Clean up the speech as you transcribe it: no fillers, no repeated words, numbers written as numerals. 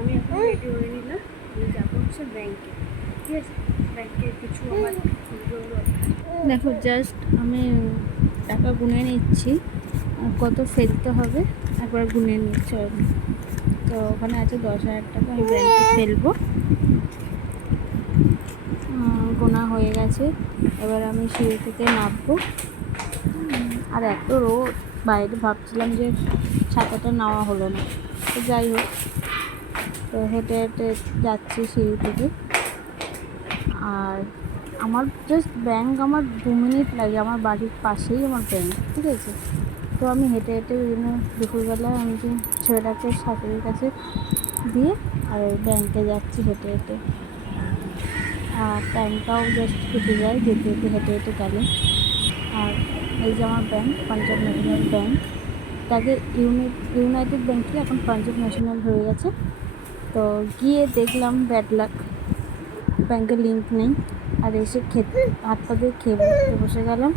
আমি এখন রেডি হয়ে নিলাম, আমি যাবো হচ্ছে ব্যাংকে। ঠিক আছে, ব্যাংকে কিছু আমার দেখো জাস্ট আমি টাকা গুনে নিচ্ছি, আর কত ফেলতে হবে একবার গুনে নিচ্ছি। তো ওখানে আছে 10,000 টাকা, আমি ব্যাংকে ফেলবো। গোনা হয়ে গেছে, এবার আমি সিঁড়ি থেকে নামবো। আর এত রোদ বাইরে, ভাবছিলাম যে ছাতাটা নেওয়া হলো না, তো যাই হোক। তো হেঁটে হেঁটে যাচ্ছি সিঁড়ি থেকে। আর আমার জাস্ট ব্যাংক আমার 2 মিনিট লাগে, আমার বাড়ির পাশেই আমার ব্যাংক। ঠিক আছে, তো আমি হেঁটে হেঁটে দুপুরবেলায় আমি যে ছেলেটাকে শাশুড়ির কাছে দিয়ে আর ব্যাংকে যাচ্ছি হেঁটে হেঁটে। আর টাইমটাও জাস্ট কেটে যায় যেতে যেতে হেঁটে হেঁটে গেলে। আর এই যে আমার ব্যাংক, পাঞ্জাব ন্যাশনাল ব্যাংক। তাকে ইউনাইটেড ব্যাংক থেকে এখন পাঞ্জাব ন্যাশনাল হয়ে গেছে। তো গিয়ে দেখলাম ব্যাড লাক, ব্যাংকের লিঙ্ক নেই। আর এসে হাত পা দিয়ে খেয়ে বসে গেলাম।